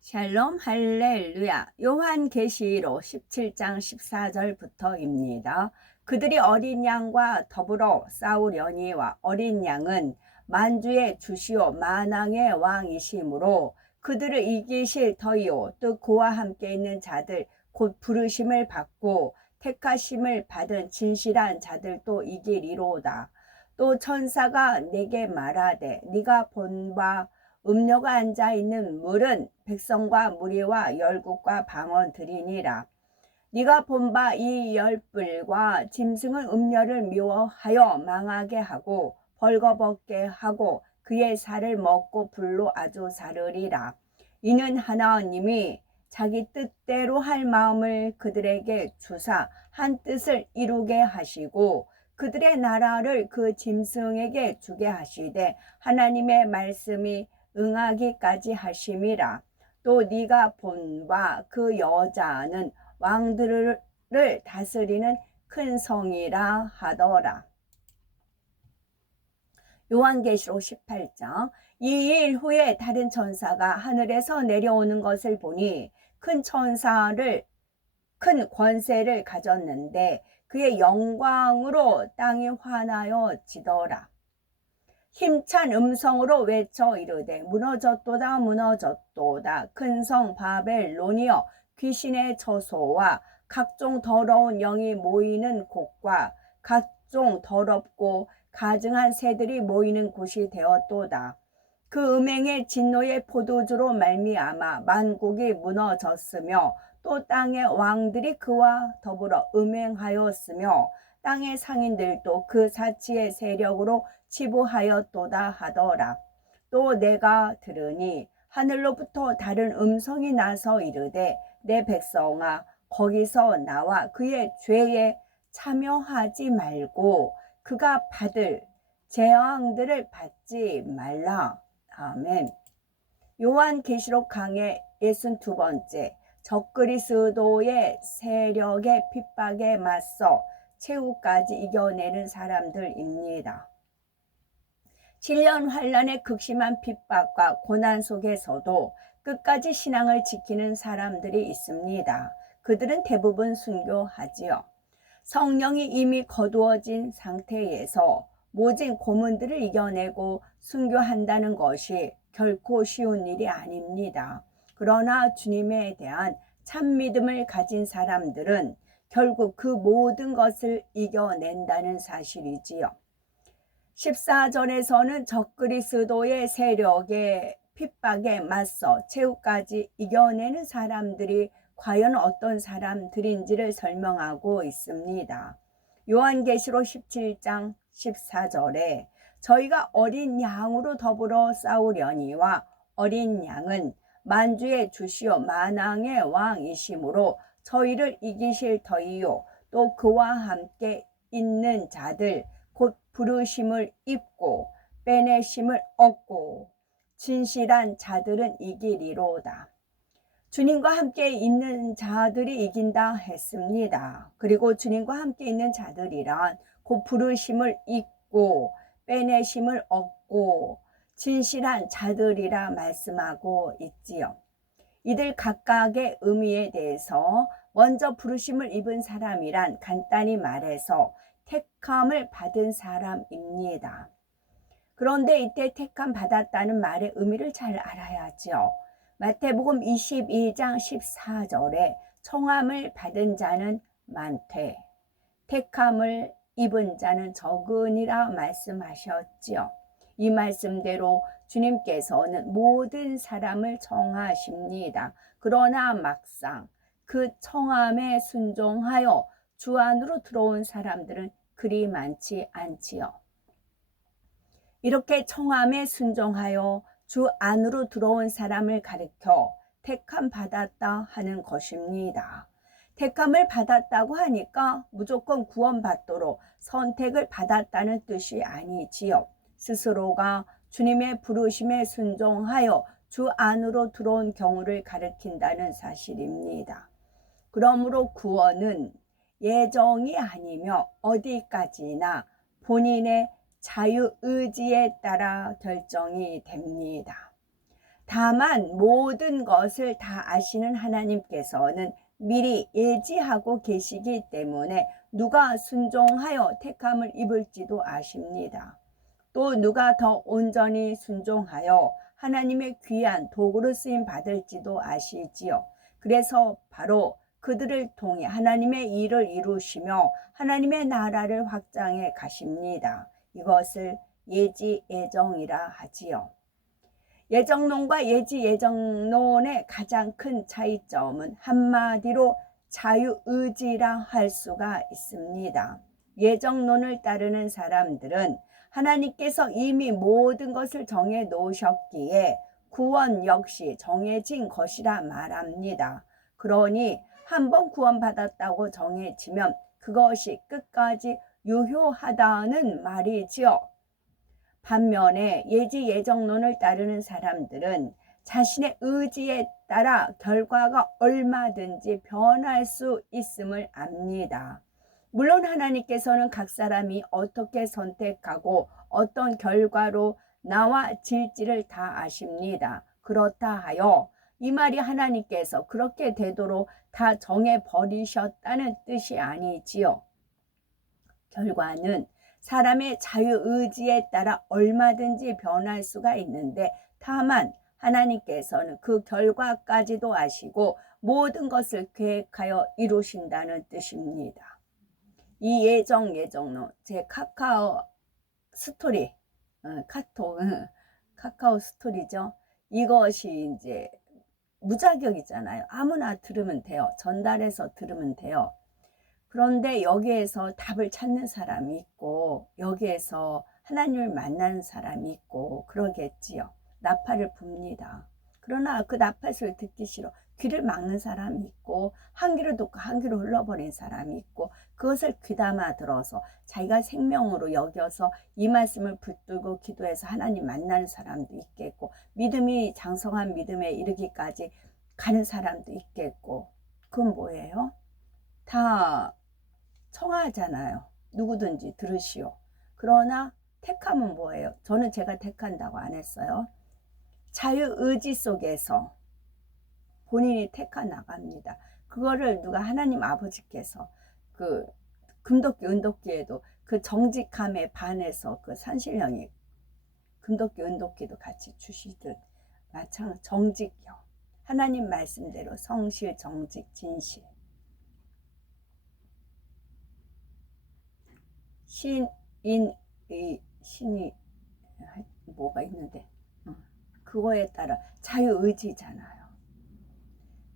샬롬 할렐루야. 요한계시록 17장 14절부터입니다. 그들이 어린 양과 더불어 싸우려니와 어린 양은 만주의 주시오 만왕의 왕이시므로 그들을 이기실 터이요 또 그와 함께 있는 자들 곧 부르심을 받고 택하심을 받은 진실한 자들도 이기리로다. 또 천사가 내게 말하되 네가 본 바 음녀가 앉아있는 물은 백성과 무리와 열국과 방언들이니라. 네가 본 바 이 열불과 짐승은 음녀를 미워하여 망하게 하고 벌거벗게 하고 그의 살을 먹고 불로 아주 자르리라. 이는 하나님이 자기 뜻대로 할 마음을 그들에게 주사 한 뜻을 이루게 하시고 그들의 나라를 그 짐승에게 주게 하시되 하나님의 말씀이 응하기까지 하심이라. 또 네가 본 바 그 여자는 왕들을 다스리는 큰 성이라 하더라. 요한계시록 18장. 이 일 후에 다른 천사가 하늘에서 내려오는 것을 보니 큰 천사를 큰 권세를 가졌는데 그의 영광으로 땅이 환하여 지더라. 힘찬 음성으로 외쳐 이르되 무너졌도다 무너졌도다 큰 성 바벨론이여 귀신의 처소와 각종 더러운 영이 모이는 곳과 각종 더럽고 가증한 새들이 모이는 곳이 되었도다. 그 음행의 진노의 포도주로 말미암아 만국이 무너졌으며 또 땅의 왕들이 그와 더불어 음행하였으며 땅의 상인들도 그 사치의 세력으로 치부하였도다 하더라. 또 내가 들으니 하늘로부터 다른 음성이 나서 이르되 내 백성아 거기서 나와 그의 죄에 참여하지 말고 그가 받을 재앙들을 받지 말라. 아멘. 요한계시록 강의 62번째. 적그리스도의 세력의 핍박에 맞서 최후까지 이겨내는 사람들입니다. 7년 환란의 극심한 핍박과 고난 속에서도 끝까지 신앙을 지키는 사람들이 있습니다. 그들은 대부분 순교하지요. 성령이 이미 거두어진 상태에서 모진 고문들을 이겨내고 순교한다는 것이 결코 쉬운 일이 아닙니다. 그러나 주님에 대한 참 믿음을 가진 사람들은 결국 그 모든 것을 이겨낸다는 사실이지요. 14절에서는 적그리스도의 세력의 핍박에 맞서 최후까지 이겨내는 사람들이 과연 어떤 사람들인지를 설명하고 있습니다. 요한계시록 17장 14절에 저희가 어린 양으로 더불어 싸우려니와 어린 양은 만주의 주시오 만왕의 왕이시므로 저희를 이기실 터이요 또 그와 함께 있는 자들 곧 부르심을 입고 빼내심을 얻고 진실한 자들은 이기리로다. 주님과 함께 있는 자들이 이긴다 했습니다. 그리고 주님과 함께 있는 자들이란 곧 부르심을 입고 빼내심을 얻고 진실한 자들이라 말씀하고 있지요. 이들 각각의 의미에 대해서 먼저 부르심을 입은 사람이란 간단히 말해서 택함을 받은 사람입니다. 그런데 이때 택함 받았다는 말의 의미를 잘 알아야죠. 마태복음 22장 14절에 청함을 받은 자는 많되 택함을 입은 자는 적으니라 말씀하셨지요. 이 말씀대로 주님께서는 모든 사람을 청하십니다. 그러나 막상 그 청함에 순종하여 주 안으로 들어온 사람들은 그리 많지 않지요. 이렇게 청함에 순종하여 주 안으로 들어온 사람을 가리켜 택함 받았다 하는 것입니다. 택함을 받았다고 하니까 무조건 구원받도록 선택을 받았다는 뜻이 아니지요. 스스로가 주님의 부르심에 순종하여 주 안으로 들어온 경우를 가리킨다는 사실입니다. 그러므로 구원은 예정이 아니며 어디까지나 본인의 자유의지에 따라 결정이 됩니다. 다만 모든 것을 다 아시는 하나님께서는 미리 예지하고 계시기 때문에 누가 순종하여 택함을 입을지도 아십니다. 또 누가 더 온전히 순종하여 하나님의 귀한 도구로 쓰임 받을지도 아시지요. 그래서 바로 그들을 통해 하나님의 일을 이루시며 하나님의 나라를 확장해 가십니다. 이것을 예지 예정이라 하지요. 예정론과 예지 예정론의 가장 큰 차이점은 한마디로 자유의지라 할 수가 있습니다. 예정론을 따르는 사람들은 하나님께서 이미 모든 것을 정해 놓으셨기에 구원 역시 정해진 것이라 말합니다. 그러니 한번 구원받았다고 정해지면 그것이 끝까지 유효하다는 말이지요. 반면에 예지 예정론을 따르는 사람들은 자신의 의지에 따라 결과가 얼마든지 변할 수 있음을 압니다. 물론 하나님께서는 각 사람이 어떻게 선택하고 어떤 결과로 나와질지를 다 아십니다. 그렇다 하여 이 말이 하나님께서 그렇게 되도록 다 정해버리셨다는 뜻이 아니지요. 결과는 사람의 자유의지에 따라 얼마든지 변할 수가 있는데 다만 하나님께서는 그 결과까지도 아시고 모든 것을 계획하여 이루신다는 뜻입니다. 이 예정론, 제 카카오 스토리, 카카오 스토리죠. 이것이 이제 무자격이잖아요. 아무나 들으면 돼요. 전달해서 들으면 돼요. 그런데 여기에서 답을 찾는 사람이 있고 여기에서 하나님을 만나는 사람이 있고 그러겠지요. 나팔을 붑니다. 그러나 그 나팔소리를 듣기 싫어 귀를 막는 사람이 있고 한 귀로 듣고 한 귀로 흘러버린 사람이 있고 그것을 귀담아 들어서 자기가 생명으로 여겨서 이 말씀을 붙들고 기도해서 하나님 만나는 사람도 있겠고 믿음이 장성한 믿음에 이르기까지 가는 사람도 있겠고 그건 뭐예요? 다 청하잖아요. 누구든지 들으시오. 그러나 택함은 뭐예요? 저는 제가 택한다고 안 했어요. 자유의지 속에서 본인이 택하 나갑니다. 그거를 누가 하나님 아버지께서 그 금도끼 은도끼에도 그 정직함에 반해서 그 산신령이 금도끼 은도끼도 같이 주시듯 마찬가지 정직요. 하나님 말씀대로 성실 정직 진실 신이 뭐가 있는데 그거에 따라 자유의지잖아요.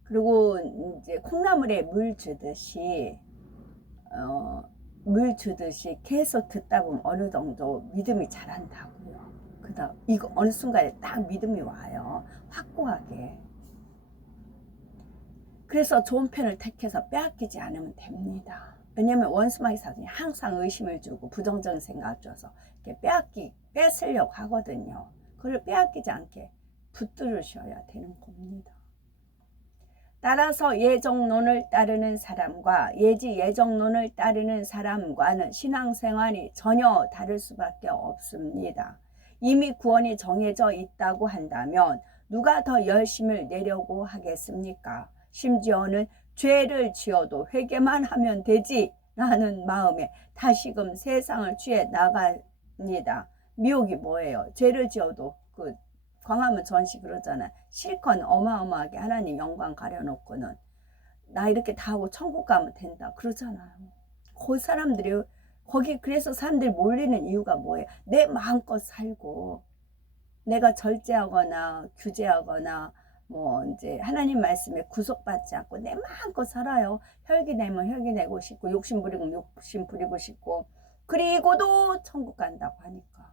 그리고 이제 콩나물에 물 주듯이 계속 듣다 보면 어느 정도 믿음이 자란다고요. 그다음 이거 어느 순간에 딱 믿음이 와요. 확고하게. 그래서 좋은 편을 택해서 빼앗기지 않으면 됩니다. 왜냐하면 원수마귀 사탄이 항상 의심을 주고 부정적인 생각을 줘서 이렇게 뺏으려고 하거든요. 그걸 빼앗기지 않게 붙들으셔야 되는 겁니다. 따라서 예정론을 따르는 사람과 예지 예정론을 따르는 사람과는 신앙생활이 전혀 다를 수밖에 없습니다. 이미 구원이 정해져 있다고 한다면 누가 더 열심을 내려고 하겠습니까? 심지어는 죄를 지어도 회개만 하면 되지 라는 마음에 다시금 세상을 취해 나갑니다. 미혹이 뭐예요? 죄를 지어도 그 광화문 전시 그러잖아요. 실컷 어마어마하게 하나님 영광 가려놓고는 나 이렇게 다 하고 천국 가면 된다 그러잖아요. 그 사람들이 거기 그래서 사람들이 몰리는 이유가 뭐예요? 내 마음껏 살고 내가 절제하거나 규제하거나 뭐 이제 하나님 말씀에 구속받지 않고 내 마음껏 살아요. 혈기 내면 혈기 내고 싶고 욕심 부리고 욕심 부리고 싶고 그리고도 천국 간다고 하니까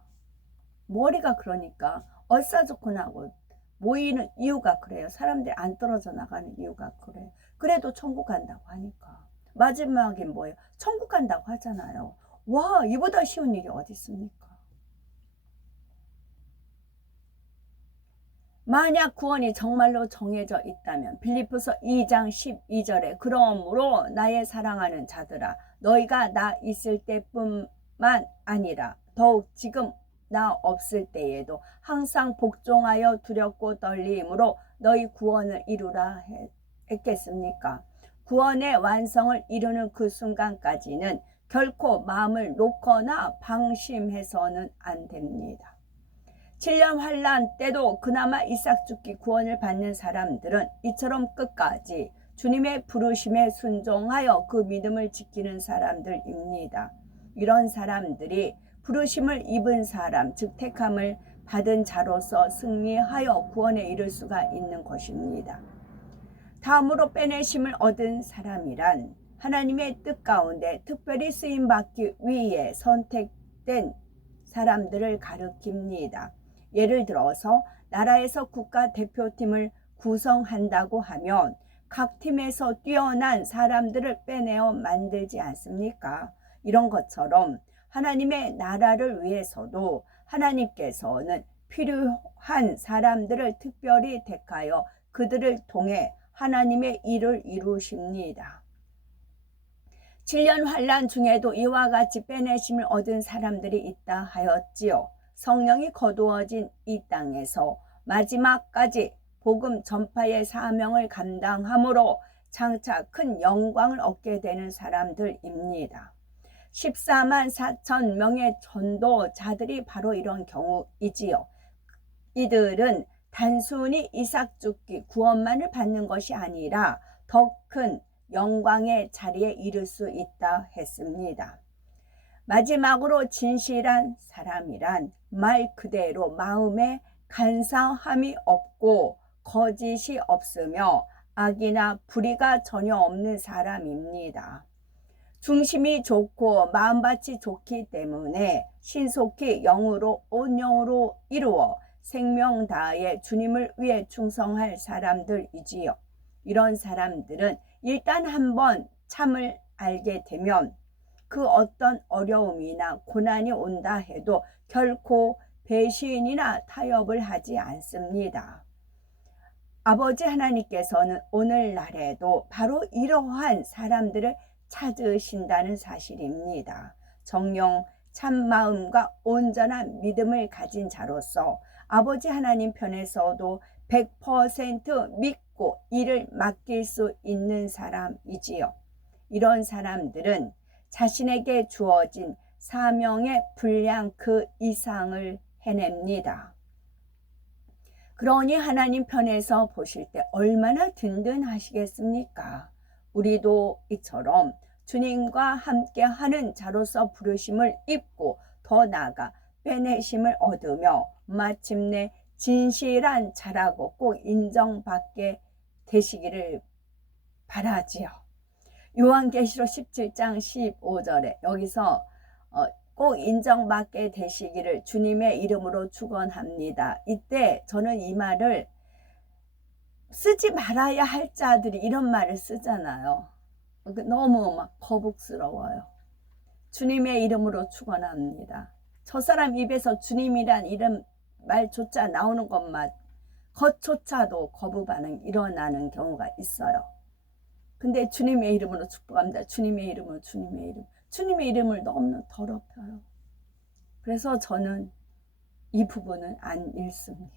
머리가 그러니까 얼싸좋고나고 모이는 이유가 그래요. 사람들이 안 떨어져 나가는 이유가 그래요. 그래도 천국 간다고 하니까 마지막에 뭐예요? 천국 간다고 하잖아요. 와 이보다 쉬운 일이 어디 있습니까? 만약 구원이 정말로 정해져 있다면 빌립보서 2장 12절에 그러므로 나의 사랑하는 자들아 너희가 나 있을 때뿐만 아니라 더욱 지금 나 없을 때에도 항상 복종하여 두렵고 떨림으로 너희 구원을 이루라 했겠습니까? 구원의 완성을 이루는 그 순간까지는 결코 마음을 놓거나 방심해서는 안 됩니다. 7년 환란 때도 그나마 이삭 죽기 구원을 받는 사람들은 이처럼 끝까지 주님의 부르심에 순종하여 그 믿음을 지키는 사람들입니다. 이런 사람들이 부르심을 입은 사람, 즉 택함을 받은 자로서 승리하여 구원에 이를 수가 있는 것입니다. 다음으로 빼내심을 얻은 사람이란 하나님의 뜻 가운데 특별히 쓰임받기 위해 선택된 사람들을 가리킵니다. 예를 들어서 나라에서 국가대표팀을 구성한다고 하면 각 팀에서 뛰어난 사람들을 빼내어 만들지 않습니까? 이런 것처럼 하나님의 나라를 위해서도 하나님께서는 필요한 사람들을 특별히 택하여 그들을 통해 하나님의 일을 이루십니다. 7년 환란 중에도 이와 같이 빼내심을 얻은 사람들이 있다 하였지요. 성령이 거두어진 이 땅에서 마지막까지 복음 전파의 사명을 감당함으로 장차 큰 영광을 얻게 되는 사람들입니다. 14만 4천 명의 전도자들이 바로 이런 경우이지요. 이들은 단순히 이삭 죽기 구원만을 받는 것이 아니라 더 큰 영광의 자리에 이를 수 있다 했습니다. 마지막으로 진실한 사람이란 말 그대로 마음에 간사함이 없고 거짓이 없으며 악이나 불의가 전혀 없는 사람입니다. 중심이 좋고 마음밭이 좋기 때문에 신속히 영으로 온 영으로 이루어 생명 다하여 주님을 위해 충성할 사람들이지요. 이런 사람들은 일단 한번 참을 알게 되면 그 어떤 어려움이나 고난이 온다 해도 결코 배신이나 타협을 하지 않습니다. 아버지 하나님께서는 오늘날에도 바로 이러한 사람들을 찾으신다는 사실입니다. 정녕 참마음과 온전한 믿음을 가진 자로서 아버지 하나님 편에서도 100% 믿고 일을 맡길 수 있는 사람이지요. 이런 사람들은 자신에게 주어진 사명의 분량 그 이상을 해냅니다. 그러니 하나님 편에서 보실 때 얼마나 든든하시겠습니까? 우리도 이처럼 주님과 함께 하는 자로서 부르심을 입고 더 나아가 빼내심을 얻으며 마침내 진실한 자라고 꼭 인정받게 되시기를 바라지요. 요한계시록 17장 15절에 여기서 꼭 인정받게 되시기를 주님의 이름으로 축원합니다. 이때 저는 이 말을 쓰지 말아야 할 자들이 이런 말을 쓰잖아요. 너무 막 거북스러워요. 주님의 이름으로 축원합니다. 저 사람 입에서 주님이란 이름 말조차 나오는 것만 것조차도 거부 반응이 일어나는 경우가 있어요. 근데 주님의 이름으로 축복합니다. 주님의 이름으로 주님의 이름. 주님의 이름을 너무 더럽혀요. 그래서 저는 이 부분은 안 읽습니다.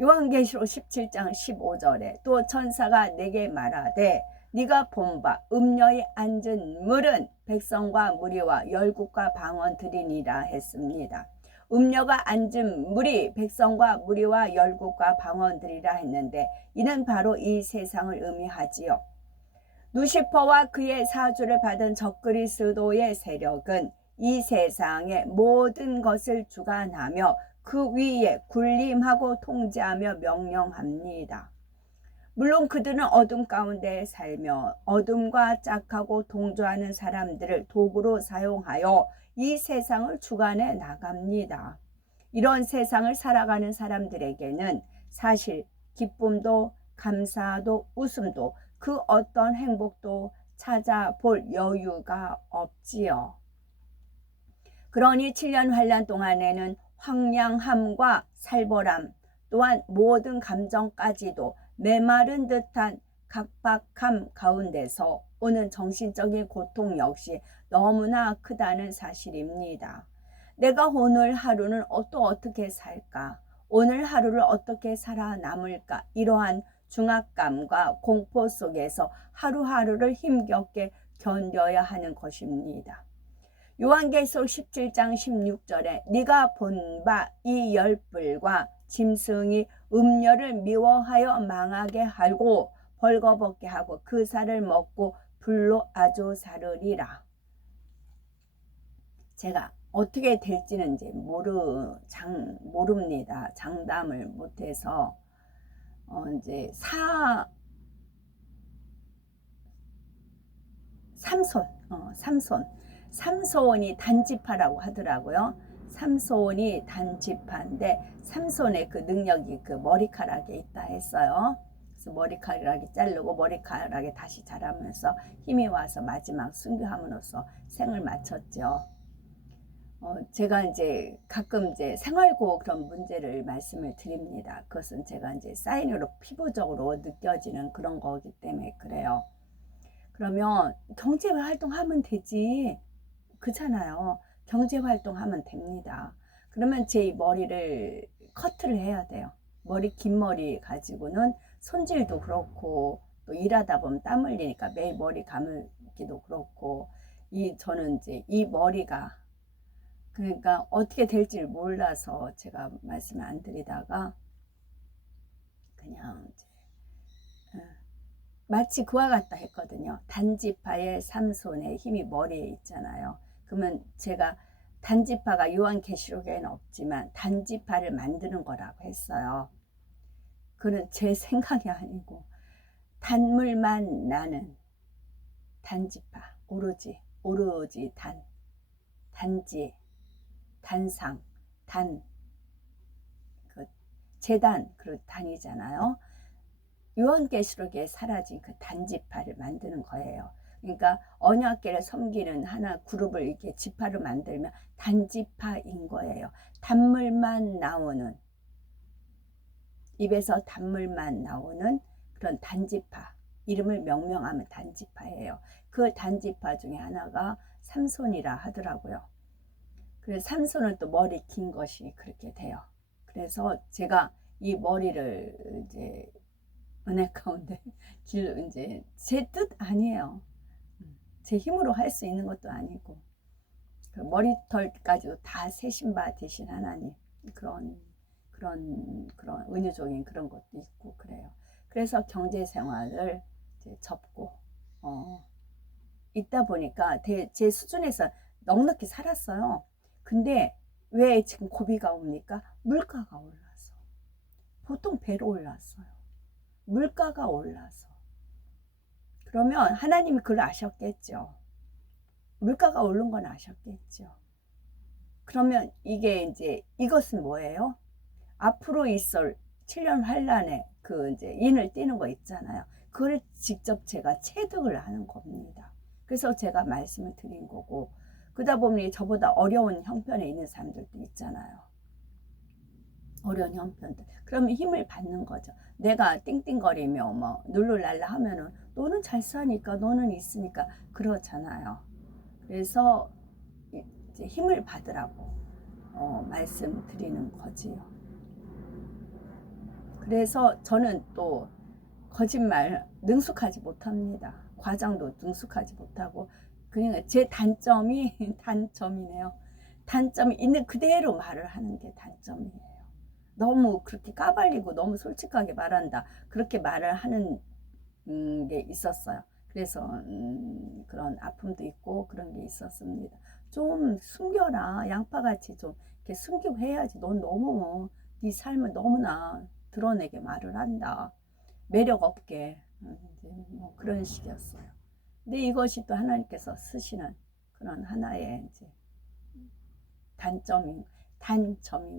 요한계시록 17장 15절에 또 천사가 내게 말하되 네가 본 바 음녀에 앉은 물은 백성과 무리와 열국과 방언들이니라 했습니다. 음녀가 앉은 물이 백성과 무리와 열국과 방언들이라 했는데 이는 바로 이 세상을 의미하지요. 누시퍼와 그의 사주를 받은 적그리스도의 세력은 이 세상의 모든 것을 주관하며 그 위에 군림하고 통제하며 명령합니다. 물론 그들은 어둠 가운데 살며 어둠과 짝하고 동조하는 사람들을 도구로 사용하여 이 세상을 주관해 나갑니다. 이런 세상을 살아가는 사람들에게는 사실 기쁨도 감사도 웃음도 그 어떤 행복도 찾아볼 여유가 없지요. 그러니 7년 환란 동안에는 황량함과 살벌함 또한 모든 감정까지도 메마른 듯한 각박함 가운데서 오는 정신적인 고통 역시 너무나 크다는 사실입니다. 내가 오늘 하루는 또 어떻게 살까? 오늘 하루를 어떻게 살아남을까? 이러한 중압감과 공포 속에서 하루하루를 힘겹게 견뎌야 하는 것입니다. 요한계시록 17장 16절에 네가 본 바 이 열불과 짐승이 음녀를 미워하여 망하게 하고 벌거벗게 하고 그 살을 먹고 불로 아주 사르리라. 제가 어떻게 될지는 이제 모릅니다. 장담을 못해서 이제 삼손이 단지파라고 하더라고요. 삼손이 단지파인데 삼손의 그 능력이 그 머리카락에 있다 했어요. 그래서 머리카락이 자르고 머리카락이 다시 자라면서 힘이 와서 마지막 순교함으로써 생을 마쳤죠. 제가 이제 가끔 이제 생활고 그런 문제를 말씀을 드립니다. 그것은 제가 이제 사인으로 피부적으로 느껴지는 그런 거기 때문에 그래요. 그러면 경제활동하면 되지. 그렇잖아요. 경제활동하면 됩니다. 그러면 제 머리를 커트를 해야 돼요. 긴 머리 가지고는 손질도 그렇고 또 일하다 보면 땀 흘리니까 매일 머리 감기도 그렇고 저는 이제 이 머리가 그러니까 어떻게 될지 몰라서 제가 말씀을 안 드리다가 그냥 이제 마치 그와 같다 했거든요. 단지파의 삼손의 힘이 머리에 있잖아요. 그러면 제가 단지파가 요한계시록에는 없지만 단지파를 만드는 거라고 했어요. 그는 제 생각이 아니고 단물만 나는 단지파, 오로지 단지, 단상, 그 재단, 그 단이잖아요. 요한계시록에 사라진 그 단지파를 만드는 거예요. 그러니까 언약궤를 섬기는 하나 그룹을 이렇게 지파로 만들면 단지파인 거예요. 단물만 나오는, 입에서 단물만 나오는 그런 단지파, 이름을 명명하면 단지파예요. 그 단지파 중에 하나가 삼손이라 하더라고요. 그래서 삼손은 또 머리 긴 것이 그렇게 돼요. 그래서 제가 이 머리를 이제 은혜 가운데 이제 제 뜻 아니에요. 제 힘으로 할 수 있는 것도 아니고 그 머리털까지도 다 세신 바 되신 하나님 그런 은유적인 그런 것도 있고 그래요. 그래서 경제 생활을 이제 접고 있다 보니까 제 수준에서 넉넉히 살았어요. 근데 왜 지금 고비가 옵니까? 물가가 올라서. 보통 배로 올랐어요. 물가가 올라서. 그러면 하나님이 그걸 아셨겠죠. 물가가 오른 건 아셨겠죠. 그러면 이게 이제 이것은 뭐예요? 앞으로 있을 7년 환란에 그 이제 인을 띄는 거 있잖아요. 그걸 직접 제가 체득을 하는 겁니다. 그래서 제가 말씀을 드린 거고, 그러다 보니 저보다 어려운 형편에 있는 사람들도 있잖아요. 어려운 형편들. 그러면 힘을 받는 거죠. 내가 띵띵거리며 뭐 룰루랄라 하면은 너는 잘 사니까 너는 있으니까 그렇잖아요. 그래서 이제 힘을 받으라고 말씀드리는 거지요. 그래서 저는 또 거짓말 능숙하지 못합니다. 과장도 능숙하지 못하고 그냥 제 단점이 단점이네요. 단점이 있는 그대로 말을 하는 게 단점이에요. 너무 그렇게 까발리고 너무 솔직하게 말한다. 그렇게 말을 하는 게 있었어요. 그래서 그런 아픔도 있고 그런 게 있었습니다. 좀 숨겨라. 양파같이 좀 이렇게 숨기고 해야지. 넌 너무 네 삶을 너무나 드러내게 말을 한다. 매력 없게 뭐 그런 식이었어요. 근데 이것이 또 하나님께서 쓰시는 그런 하나의 이제 단점인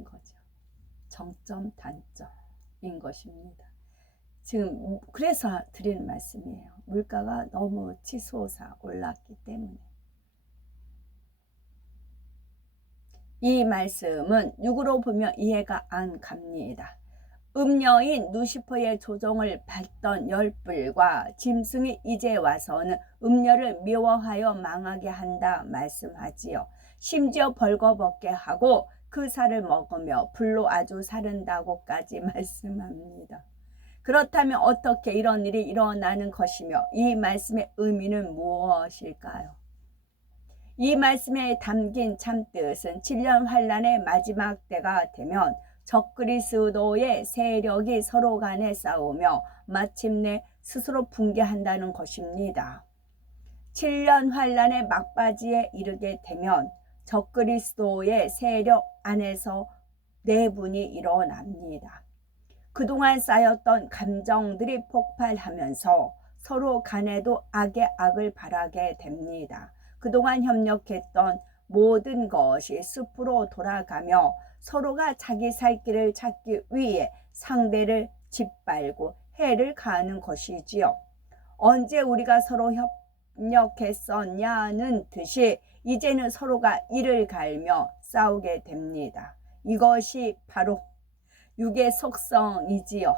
거죠. 정점 단점인 것입니다. 지금 그래서 드리는 말씀이에요. 물가가 너무 치솟아 올랐기 때문에. 이 말씀은 육으로 보면 이해가 안 갑니다. 음녀인 누시퍼의 조종을 받던 열불과 짐승이 이제 와서는 음녀를 미워하여 망하게 한다 말씀하지요. 심지어 벌거벗게 하고 그 살을 먹으며 불로 아주 사른다고까지 말씀합니다. 그렇다면 어떻게 이런 일이 일어나는 것이며 이 말씀의 의미는 무엇일까요? 이 말씀에 담긴 참뜻은 7년 환란의 마지막 때가 되면 적그리스도의 세력이 서로 간에 싸우며 마침내 스스로 붕괴한다는 것입니다. 7년 환란의 막바지에 이르게 되면 적그리스도의 세력 안에서 내분이 일어납니다. 그동안 쌓였던 감정들이 폭발하면서 서로 간에도 악의 악을 바라게 됩니다. 그동안 협력했던 모든 것이 숲으로 돌아가며 서로가 자기 살 길을 찾기 위해 상대를 짓밟고 해를 가하는 것이지요. 언제 우리가 서로 협력했었냐는 듯이 이제는 서로가 이를 갈며 싸우게 됩니다. 이것이 바로 육의 속성이지요.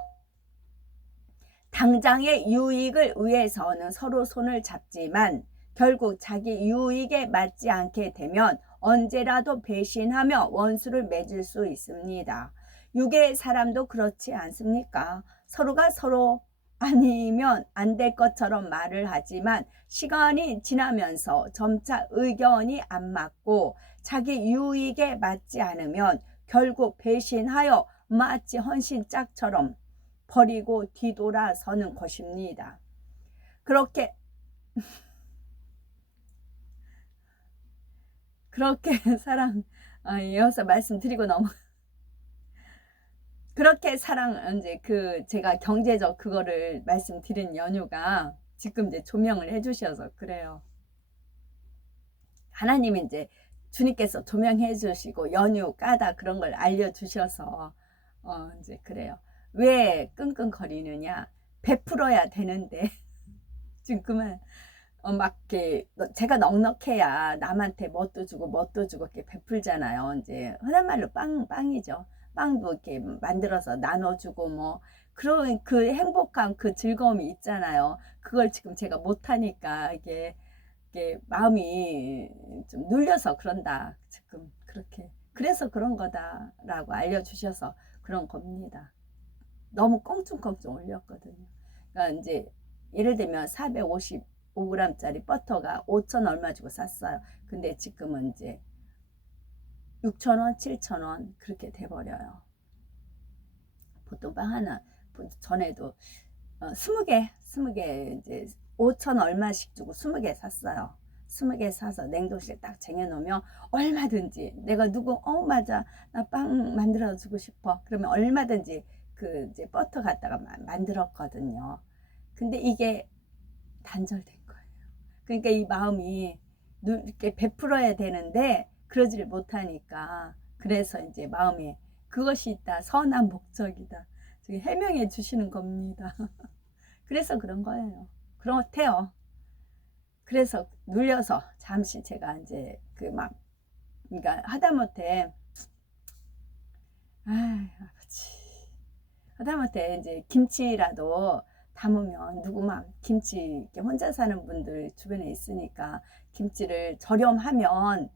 당장의 유익을 위해서는 서로 손을 잡지만 결국 자기 유익에 맞지 않게 되면 언제라도 배신하며 원수를 맺을 수 있습니다. 육의 사람도 그렇지 않습니까? 서로가 서로 아니면 안 될 것처럼 말을 하지만 시간이 지나면서 점차 의견이 안 맞고 자기 유익에 맞지 않으면 결국 배신하여 마치 헌신짝처럼 버리고 뒤돌아서는 것입니다. 그렇게 이어서 말씀드리고 그렇게 이제 제가 경제적 그거를 말씀드린 연유가 지금 이제 조명을 해주셔서 그래요. 하나님이 이제 주님께서 조명해 주시고 연유 까다 그런 걸 알려주셔서 이제 그래요. 왜 끙끙거리느냐? 베풀어야 되는데 지금 그만 막 이렇게 제가 넉넉해야 남한테 뭣도 주고 이렇게 베풀잖아요. 이제 흔한 말로 빵이죠. 빵도 이렇게 만들어서 나눠주고 뭐 그런 그 행복감, 그 즐거움이 있잖아요. 그걸 지금 제가 못하니까 이게 마음이 좀 눌려서 그런다. 지금 그렇게 그래서 그런 거다라고 알려주셔서 그런 겁니다. 너무 껑충껑충 올렸거든요. 그러니까 이제 예를 들면 455g짜리 버터가 5천 얼마 주고 샀어요. 근데 지금은 이제 6,000원, 7,000원 그렇게 돼버려요. 보통 빵 하나 전에도 20개 이제 5천 얼마씩 주고 20개 샀어요. 20개 사서 냉동실에 딱 쟁여놓으면 얼마든지 내가 맞아 나 빵 만들어 주고 싶어 그러면 얼마든지 이제 버터 갖다가 만들었거든요. 근데 이게 단절된 거예요. 그러니까 이 마음이 이렇게 베풀어야 되는데 그러지를 못하니까 그래서 이제 마음에 그것이 있다. 선한 목적이다. 해명해 주시는 겁니다. 그래서 그런 거예요. 그렇대요. 그래서 눌려서 잠시 제가 이제 그러니까 하다못해 아버지 하다못해 이제 김치라도 담으면 누구 막 김치 혼자 사는 분들 주변에 있으니까 김치를 저렴하면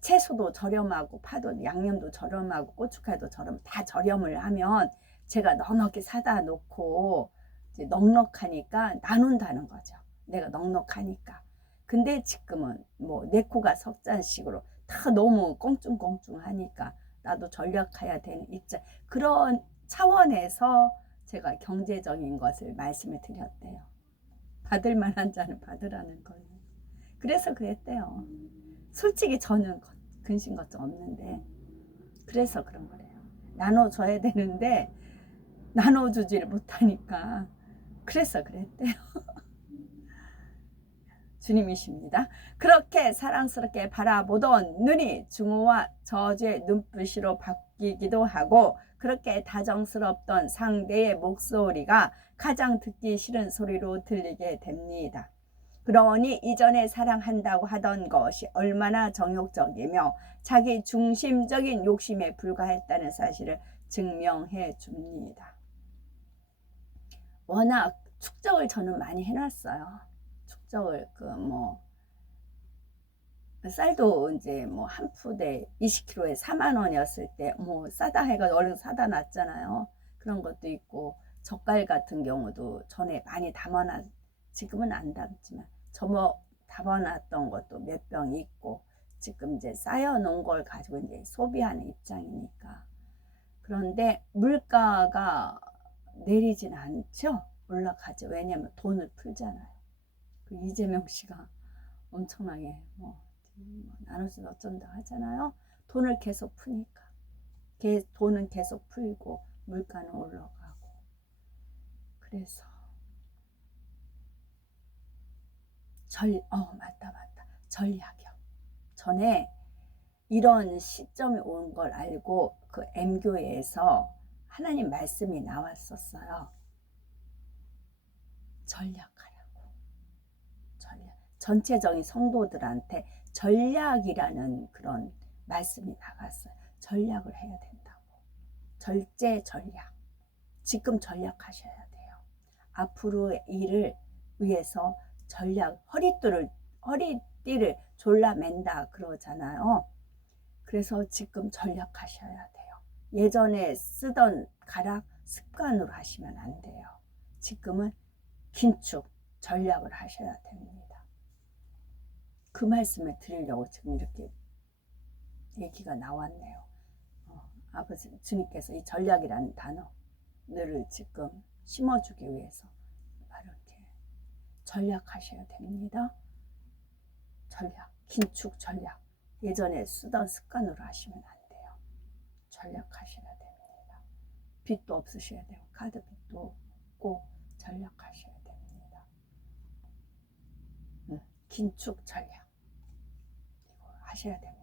채소도 저렴하고 파도 양념도 저렴하고 고춧가루도 다 저렴을 하면 제가 넉넉히 사다 놓고 이제 넉넉하니까 나눈다는 거죠. 내가 넉넉하니까. 근데 지금은 뭐 내 코가 석잔식으로 다 너무 꽁충꽁충하니까 나도 전략해야 되는 입장. 그런 차원에서 제가 경제적인 것을 말씀을 드렸대요. 받을 만한 자는 받으라는 거예요. 그래서 그랬대요. 솔직히 저는 근심 걱정 없는데 그래서 그런 거래요. 나눠줘야 되는데 나눠주지를 못하니까 그래서 그랬대요. 주님이십니다. 그렇게 사랑스럽게 바라보던 눈이 증오와 저주의 눈부시로 바뀌기도 하고 그렇게 다정스럽던 상대의 목소리가 가장 듣기 싫은 소리로 들리게 됩니다. 그러니 이전에 사랑한다고 하던 것이 얼마나 정욕적이며 자기 중심적인 욕심에 불과했다는 사실을 증명해 줍니다. 워낙 축적을 저는 많이 해놨어요. 축적을 쌀도 이제 뭐 한 푸대 20kg에 4만 원이었을 때 뭐 싸다 해가 얼른 사다 놨잖아요. 그런 것도 있고 젓갈 같은 경우도 전에 많이 담아놨, 지금은 안 담지만 담아놨던 것도 몇 병 있고 지금 이제 쌓여놓은 걸 가지고 이제 소비하는 입장이니까. 그런데 물가가 내리진 않죠. 올라가죠. 왜냐면 돈을 풀잖아요. 그 이재명 씨가 엄청나게 뭐 나눠서 어쩐다 하잖아요. 돈을 계속 푸니까. 돈은 계속 풀고 물가는 올라가고. 그래서 맞다. 전략이요. 전에 이런 시점이 온 걸 알고 그 M교회에서 하나님 말씀이 나왔었어요. 전략하라고. 전체적인 성도들한테 전략이라는 그런 말씀이 나갔어요. 전략을 해야 된다고. 절제 전략. 지금 전략하셔야 돼요. 앞으로의 일을 위해서 전략, 허리띠를 졸라맨다 그러잖아요. 그래서 지금 전략하셔야 돼요. 예전에 쓰던 가락 습관으로 하시면 안 돼요. 지금은 긴축 전략을 하셔야 됩니다. 그 말씀을 드리려고 지금 이렇게 얘기가 나왔네요. 아버지 주님께서 이 전략이라는 단어를 지금 심어주기 위해서 이렇게 전략하셔야 됩니다. 전략, 긴축 전략. 예전에 쓰던 습관으로 하시면 안 돼요. 전략하셔야 됩니다. 빚도 없으셔야 돼요. 카드 빚도 없고 전략하셔야 됩니다. 긴축 전략 이거 하셔야 됩니다.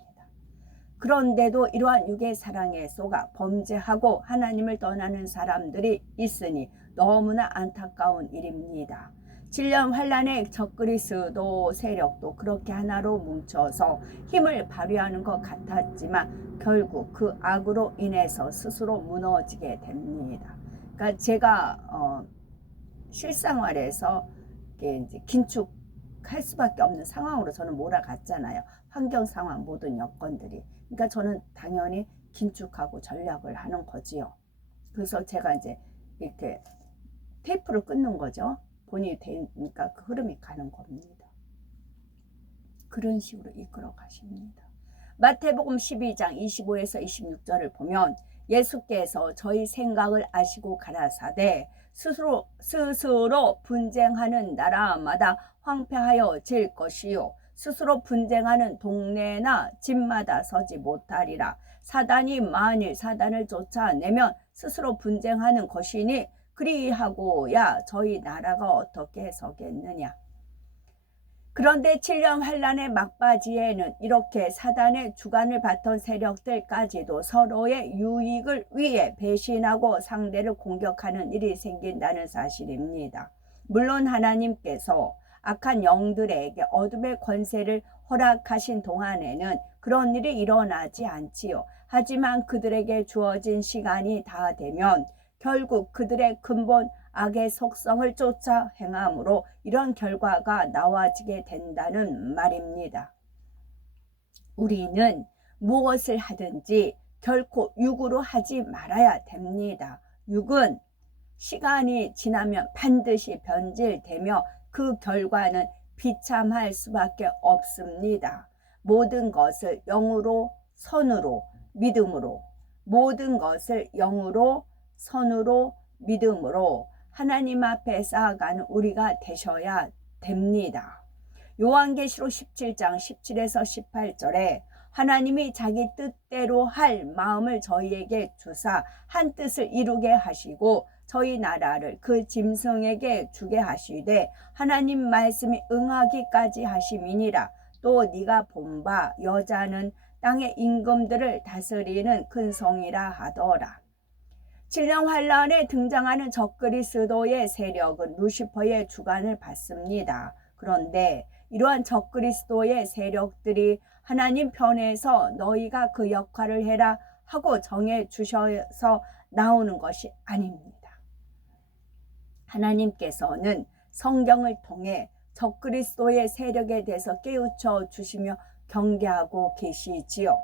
그런데도 이러한 육의 사랑에 속아 범죄하고 하나님을 떠나는 사람들이 있으니 너무나 안타까운 일입니다. 7년 환란의 적그리스도 세력도 그렇게 하나로 뭉쳐서 힘을 발휘하는 것 같았지만 결국 그 악으로 인해서 스스로 무너지게 됩니다. 그러니까 제가 실생활에서 이제 긴축할 수밖에 없는 상황으로 저는 몰아갔잖아요. 환경 상황 모든 여건들이. 그러니까 저는 당연히 긴축하고 전략을 하는 거지요. 그래서 제가 이제 이렇게 테이프를 끊는 거죠. 본인이 되니까 그 흐름이 가는 겁니다. 그런 식으로 이끌어 가십니다. 마태복음 12장 25에서 26절을 보면 예수께서 저희 생각을 아시고 가라사대 스스로 분쟁하는 나라마다 황폐하여 질 것이요 스스로 분쟁하는 동네나 집마다 서지 못하리라. 사단이 만일 사단을 쫓아내면 스스로 분쟁하는 것이니 그리하고야 저희 나라가 어떻게 서겠느냐. 그런데 7년 환란의 막바지에는 이렇게 사단의 주관을 받던 세력들까지도 서로의 유익을 위해 배신하고 상대를 공격하는 일이 생긴다는 사실입니다. 물론 하나님께서 악한 영들에게 어둠의 권세를 허락하신 동안에는 그런 일이 일어나지 않지요. 하지만 그들에게 주어진 시간이 다 되면 결국 그들의 근본 악의 속성을 쫓아 행함으로 이런 결과가 나와지게 된다는 말입니다. 우리는 무엇을 하든지 결코 육으로 하지 말아야 됩니다. 육은 시간이 지나면 반드시 변질되며 그 결과는 비참할 수밖에 없습니다. 모든 것을 영으로 선으로 믿음으로 모든 것을 영으로 선으로 믿음으로 하나님 앞에 쌓아가는 우리가 되셔야 됩니다. 요한계시록 17장 17에서 18절에 하나님이 자기 뜻대로 할 마음을 저희에게 주사 한 뜻을 이루게 하시고 저희 나라를 그 짐승에게 주게 하시되 하나님 말씀이 응하기까지 하심이니라. 또 네가 본 바 여자는 땅의 임금들을 다스리는 큰 성이라 하더라. 7년 환란에 등장하는 적그리스도의 세력은 루시퍼의 주관을 받습니다. 그런데 이러한 적그리스도의 세력들이 하나님 편에서 너희가 그 역할을 해라 하고 정해 주셔서 나오는 것이 아닙니다. 하나님께서는 성경을 통해 적그리스도의 세력에 대해서 깨우쳐 주시며 경계하고 계시지요.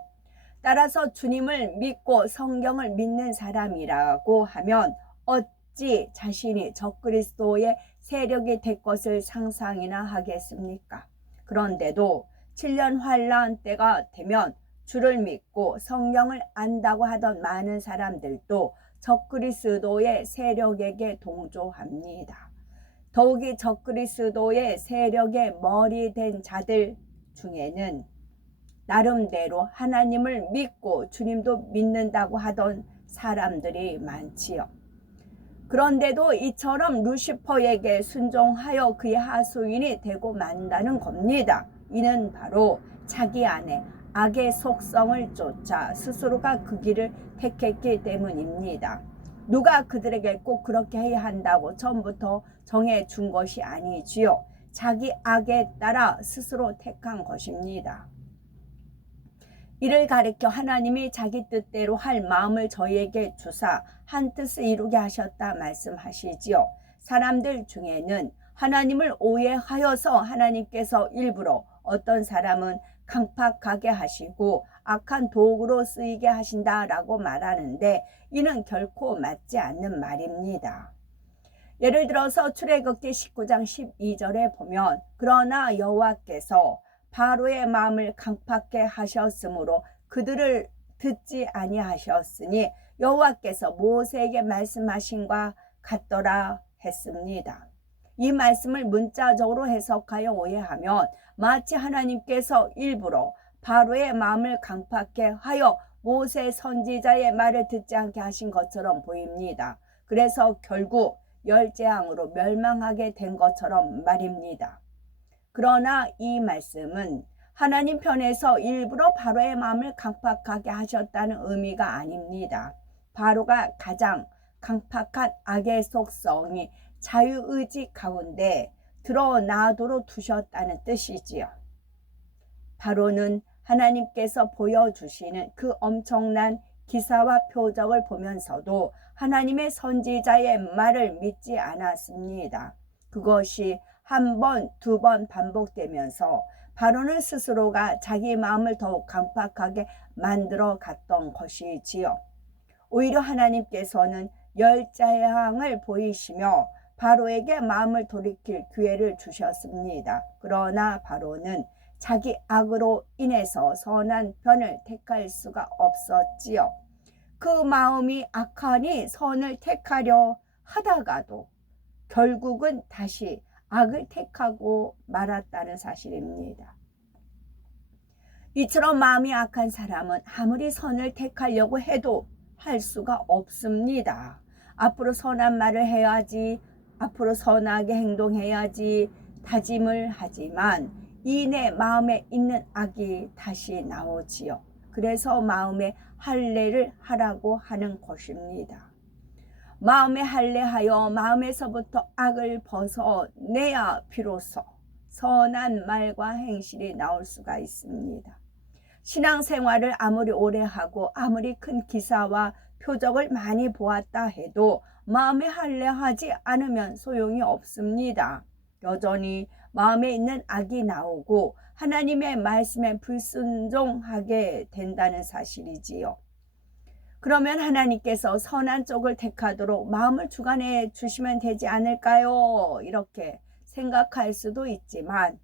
따라서 주님을 믿고 성경을 믿는 사람이라고 하면 어찌 자신이 적그리스도의 세력이 될 것을 상상이나 하겠습니까? 그런데도 7년 환란 때가 되면 주를 믿고 성경을 안다고 하던 많은 사람들도 적그리스도의 세력에게 동조합니다. 더욱이 적그리스도의 세력의 머리 된 자들 중에는 나름대로 하나님을 믿고 주님도 믿는다고 하던 사람들이 많지요. 그런데도 이처럼 루시퍼에게 순종하여 그의 하수인이 되고 만다는 겁니다. 이는 바로 자기 안에 악의 속성을 쫓아 스스로가 그 길을 택했기 때문입니다. 누가 그들에게 꼭 그렇게 해야 한다고 처음부터 정해준 것이 아니지요. 자기 악에 따라 스스로 택한 것입니다. 이를 가리켜 하나님이 자기 뜻대로 할 마음을 저희에게 주사 한 뜻을 이루게 하셨다 말씀하시지요. 사람들 중에는 하나님을 오해하여서 하나님께서 일부러 어떤 사람은 강팍하게 하시고 악한 도구로 쓰이게 하신다라고 말하는데 이는 결코 맞지 않는 말입니다. 예를 들어서 출애굽기 19장 12절에 보면 그러나 여호와께서 바로의 마음을 강팍게 하셨으므로 그들을 듣지 아니하셨으니 여호와께서 모세에게 말씀하신과 같더라 했습니다. 이 말씀을 문자적으로 해석하여 오해하면 마치 하나님께서 일부러 바로의 마음을 강팍게 하여 모세 선지자의 말을 듣지 않게 하신 것처럼 보입니다. 그래서 결국 열재앙으로 멸망하게 된 것처럼 말입니다. 그러나 이 말씀은 하나님 편에서 일부러 바로의 마음을 강팍하게 하셨다는 의미가 아닙니다. 바로가 가장 강팍한 악의 속성이 자유의지 가운데 드러나도록 두셨다는 뜻이지요. 바로는 하나님께서 보여주시는 그 엄청난 기사와 표적을 보면서도 하나님의 선지자의 말을 믿지 않았습니다. 그것이 한 번, 두 번 반복되면서 바로는 스스로가 자기 마음을 더욱 강팍하게 만들어 갔던 것이지요. 오히려 하나님께서는 열재앙을 보이시며 바로에게 마음을 돌이킬 기회를 주셨습니다. 그러나 바로는 자기 악으로 인해서 선한 편을 택할 수가 없었지요. 그 마음이 악하니 선을 택하려 하다가도 결국은 다시 악을 택하고 말았다는 사실입니다. 이처럼 마음이 악한 사람은 아무리 선을 택하려고 해도 할 수가 없습니다. 앞으로 선한 말을 해야지, 앞으로 선하게 행동해야지 다짐을 하지만 이내 마음에 있는 악이 다시 나오지요. 그래서 마음에 할례를 하라고 하는 것입니다. 마음에 할례하여 마음에서부터 악을 벗어내야 비로소 선한 말과 행실이 나올 수가 있습니다. 신앙생활을 아무리 오래 하고 아무리 큰 기사와 표적을 많이 보았다 해도 마음에 할례하지 않으면 소용이 없습니다. 여전히 마음에 있는 악이 나오고 하나님의 말씀에 불순종하게 된다는 사실이지요. 그러면 하나님께서 선한 쪽을 택하도록 마음을 주관해 주시면 되지 않을까요? 이렇게 생각할 수도 있지만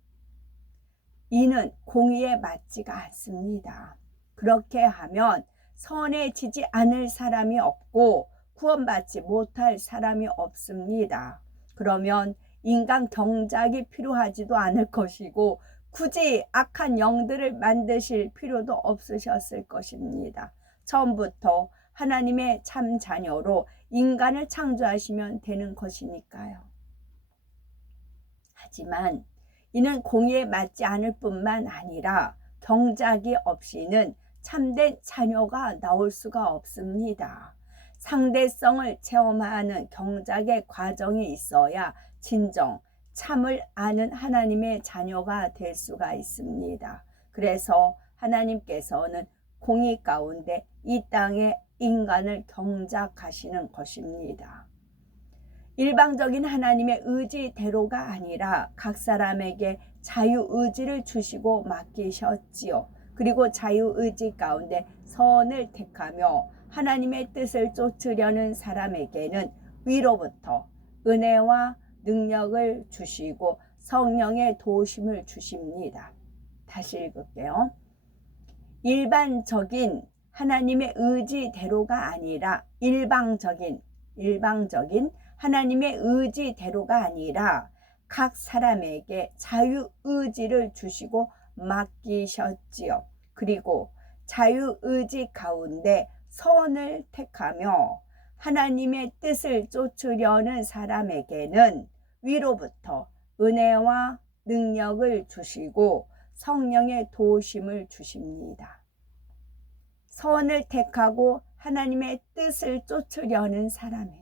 이는 공의에 맞지가 않습니다. 그렇게 하면 선해지지 않을 사람이 없고 구원받지 못할 사람이 없습니다. 그러면 인간 경작이 필요하지도 않을 것이고 굳이 악한 영들을 만드실 필요도 없으셨을 것입니다. 처음부터 하나님의 참 자녀로 인간을 창조하시면 되는 것이니까요. 하지만 이는 공의에 맞지 않을 뿐만 아니라 경작이 없이는 참된 자녀가 나올 수가 없습니다. 상대성을 체험하는 경작의 과정이 있어야 진정 참을 아는 하나님의 자녀가 될 수가 있습니다. 그래서 하나님께서는 공의 가운데 이 땅에 인간을 경작하시는 것입니다. 일방적인 하나님의 의지대로가 아니라 각 사람에게 자유의지를 주시고 맡기셨지요. 그리고 자유의지 가운데 선을 택하며 하나님의 뜻을 쫓으려는 사람에게는 위로부터 은혜와 능력을 주시고 성령의 도우심을 주십니다. 다시 읽을게요. 일반적인 하나님의 의지대로가 아니라 일방적인 하나님의 의지대로가 아니라 각 사람에게 자유의지를 주시고 맡기셨지요. 그리고 자유의지 가운데 선을 택하며 하나님의 뜻을 쫓으려는 사람에게는 위로부터 은혜와 능력을 주시고 성령의 도우심을 주십니다. 선을 택하고 하나님의 뜻을 쫓으려는 사람에게.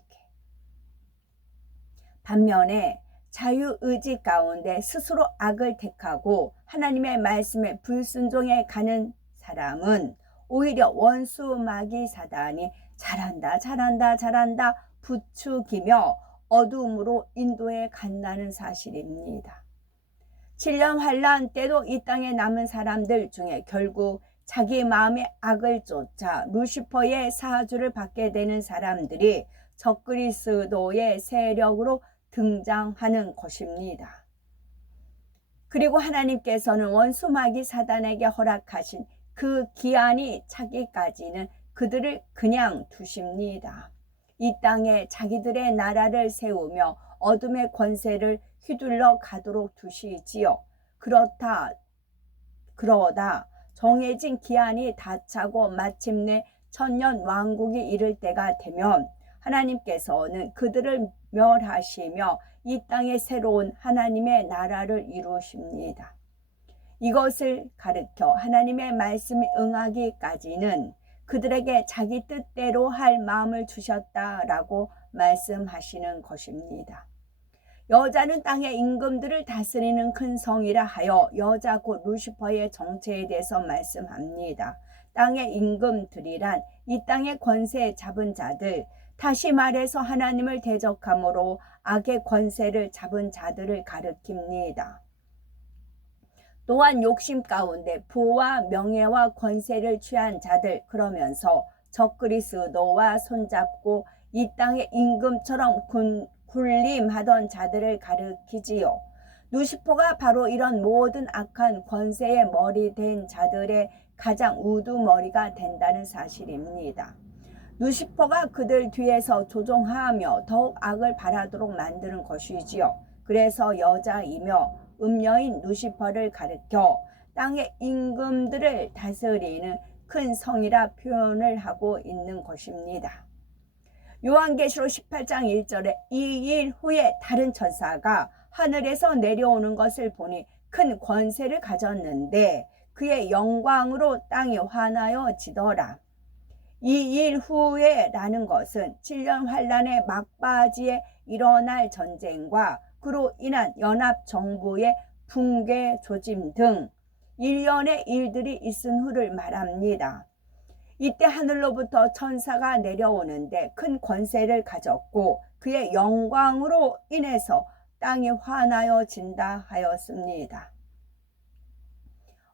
반면에 자유의지 가운데 스스로 악을 택하고 하나님의 말씀에 불순종해 가는 사람은 오히려 원수 마귀 사단이 잘한다 부추기며 어둠으로 인도해 간다는 사실입니다. 7년 환란 때도 이 땅에 남은 사람들 중에 결국 자기 마음의 악을 쫓아 루시퍼의 사주를 받게 되는 사람들이 적그리스도의 세력으로 등장하는 것입니다. 그리고 하나님께서는 원수 마귀 사단에게 허락하신 그 기한이 차기까지는 그들을 그냥 두십니다. 이 땅에 자기들의 나라를 세우며 어둠의 권세를 휘둘러 가도록 두시지요. 그러다 정해진 기한이 다 차고 마침내 천년 왕국이 이를 때가 되면 하나님께서는 그들을 멸하시며 이 땅에 새로운 하나님의 나라를 이루십니다. 이것을 가르쳐 하나님의 말씀이 응하기까지는 그들에게 자기 뜻대로 할 마음을 주셨다라고 말씀하시는 것입니다. 여자는 땅의 임금들을 다스리는 큰 성이라 하여 여자 곧 루시퍼의 정체에 대해서 말씀합니다. 땅의 임금들이란 이 땅의 권세 잡은 자들, 다시 말해서 하나님을 대적함으로 악의 권세를 잡은 자들을 가리킵니다. 또한 욕심 가운데 부와 명예와 권세를 취한 자들, 그러면서 적그리스도와 손잡고 이 땅의 임금처럼 군림하던 자들을 가리키지요. 루시퍼가 바로 이런 모든 악한 권세의 머리 된 자들의 가장 우두머리가 된다는 사실입니다. 루시퍼가 그들 뒤에서 조종하며 더욱 악을 바라도록 만드는 것이지요. 그래서 여자이며 음녀인 루시퍼를 가리켜 땅의 임금들을 다스리는 큰 성이라 표현을 하고 있는 것입니다. 요한계시록 18장 1절에 이 일 후에 다른 천사가 하늘에서 내려오는 것을 보니 큰 권세를 가졌는데 그의 영광으로 땅이 환하여 지더라. 이 일 후에 라는 것은 7년 환란의 막바지에 일어날 전쟁과 그로 인한 연합정부의 붕괴 조짐 등 일련의 일들이 있은 후를 말합니다. 이때 하늘로부터 천사가 내려오는데 큰 권세를 가졌고 그의 영광으로 인해서 땅이 환하여진다 하였습니다.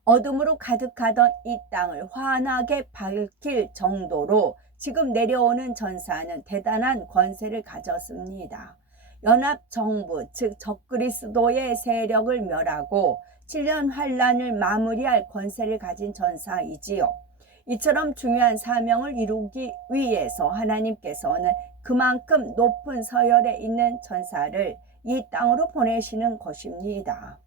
어둠으로 가득하던 이 땅을 환하게 밝힐 정도로 지금 내려오는 천사는 대단한 권세를 가졌습니다. 연합정부 즉 적그리스도의 세력을 멸하고 7년 환란을 마무리할 권세를 가진 천사이지요. 이처럼 중요한 사명을 이루기 위해서 하나님께서는 그만큼 높은 서열에 있는 천사를 이 땅으로 보내시는 것입니다.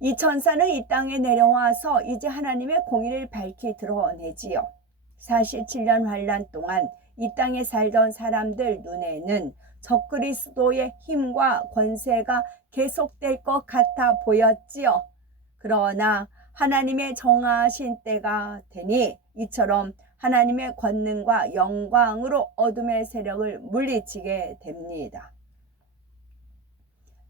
이 천사는 이 땅에 내려와서 이제 하나님의 공의를 밝히 드러내지요. 사실 7년 환란 동안 이 땅에 살던 사람들 눈에는 적그리스도의 힘과 권세가 계속될 것 같아 보였지요. 그러나 하나님의 정하신 때가 되니 이처럼 하나님의 권능과 영광으로 어둠의 세력을 물리치게 됩니다.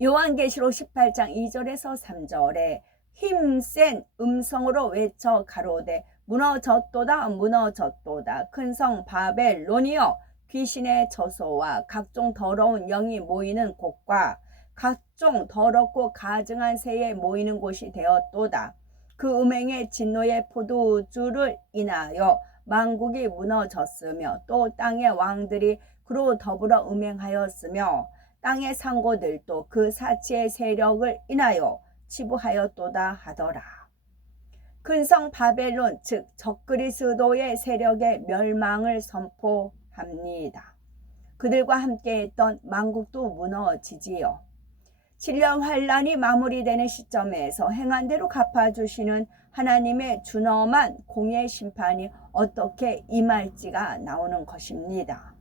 요한계시록 18장 2절에서 3절에 힘센 음성으로 외쳐 가로되 무너졌도다 무너졌도다 큰 성 바벨론이여 귀신의 저소와 각종 더러운 영이 모이는 곳과 각종 더럽고 가증한 새에 모이는 곳이 되었도다. 그 음행의 진노의 포도주를 인하여 만국이 무너졌으며 또 땅의 왕들이 그로 더불어 음행하였으며 땅의 상고들도 그 사치의 세력을 인하여 치부하였도다 하더라. 근성 바벨론 즉 적그리스도의 세력의 멸망을 선포합니다. 그들과 함께했던 만국도 무너지지요. 7년 환란이 마무리되는 시점에서 행한 대로 갚아주시는 하나님의 준엄한 공의 심판이 어떻게 임할지가 나오는 것입니다.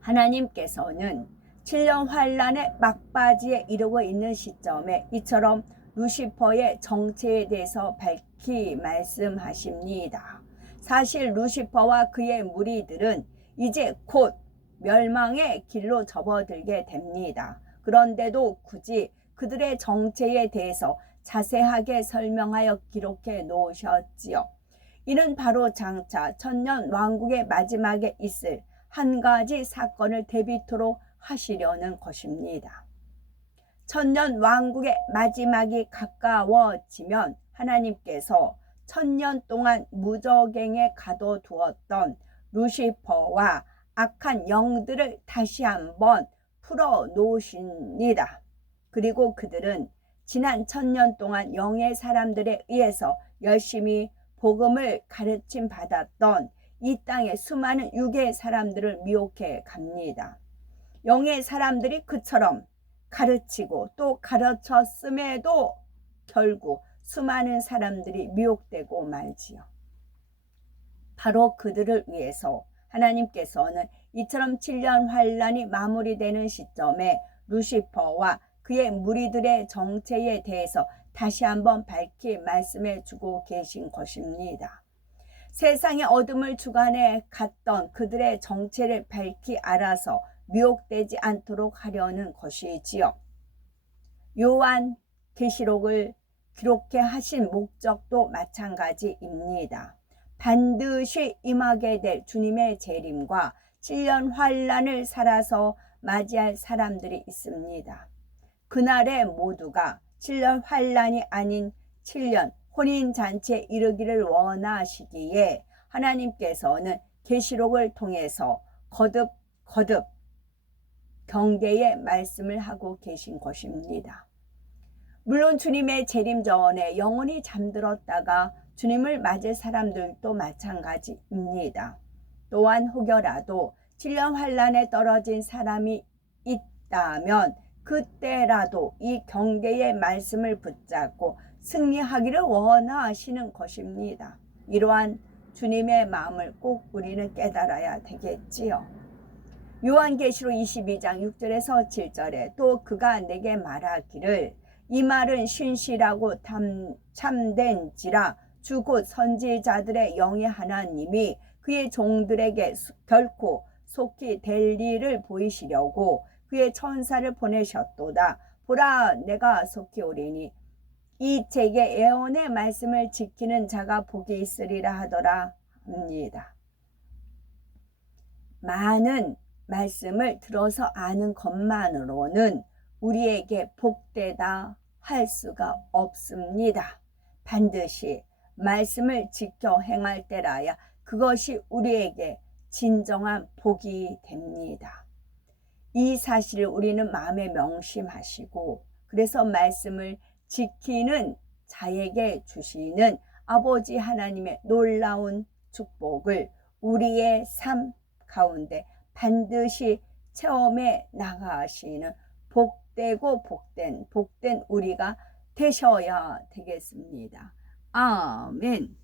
하나님께서는 7년 환란의 막바지에 이르고 있는 시점에 이처럼 루시퍼의 정체에 대해서 밝히 말씀하십니다. 사실 루시퍼와 그의 무리들은 이제 곧 멸망의 길로 접어들게 됩니다. 그런데도 굳이 그들의 정체에 대해서 자세하게 설명하여 기록해 놓으셨지요. 이는 바로 장차 천년 왕국의 마지막에 있을 한 가지 사건을 대비토록 하시려는 것입니다. 천년 왕국의 마지막이 가까워지면 하나님께서 천년 동안 무저갱에 가둬두었던 루시퍼와 악한 영들을 다시 한번 풀어 놓으십니다. 그리고 그들은 지난 천년 동안 영의 사람들에 의해서 열심히 복음을 가르침 받았던 이 땅의 수많은 육의 사람들을 미혹해 갑니다. 영의 사람들이 그처럼 가르치고 또 가르쳤음에도 결국 수많은 사람들이 미혹되고 말지요. 바로 그들을 위해서 하나님께서는 이처럼 7년 환란이 마무리되는 시점에 루시퍼와 그의 무리들의 정체에 대해서 다시 한번 밝히 말씀해 주고 계신 것입니다. 세상의 어둠을 주관해 갔던 그들의 정체를 밝히 알아서 미혹되지 않도록 하려는 것이지요. 요한 계시록을 기록해 하신 목적도 마찬가지입니다. 반드시 임하게 될 주님의 재림과 7년 환란을 살아서 맞이할 사람들이 있습니다. 그날에 모두가 7년 환란이 아닌 7년 혼인잔치에 이르기를 원하시기에 하나님께서는 계시록을 통해서 거듭 경계의 말씀을 하고 계신 것입니다. 물론 주님의 재림 전에 영원히 잠들었다가 주님을 맞을 사람들도 마찬가지입니다. 또한 혹여라도 7년 환란에 떨어진 사람이 있다면 그때라도 이 경계의 말씀을 붙잡고 승리하기를 원하시는 것입니다. 이러한 주님의 마음을 꼭 우리는 깨달아야 되겠지요. 요한계시록 22장 6절에서 7절에 또 그가 내게 말하기를 이 말은 신실하고 참된지라 주 곧 선지자들의 영의 하나님이 그의 종들에게 결코 속히 될 일을 보이시려고 그의 천사를 보내셨도다. 보라 내가 속히 오리니 이 책의 예언의 말씀을 지키는 자가 복이 있으리라 하더라 합니다. 많은 말씀을 들어서 아는 것만으로는 우리에게 복되다 할 수가 없습니다. 반드시 말씀을 지켜 행할 때라야 그것이 우리에게 진정한 복이 됩니다. 이 사실을 우리는 마음에 명심하시고 그래서 말씀을 지키는 자에게 주시는 아버지 하나님의 놀라운 축복을 우리의 삶 가운데 반드시 체험해 나가시는 복되고 복된 우리가 되셔야 되겠습니다. 아멘.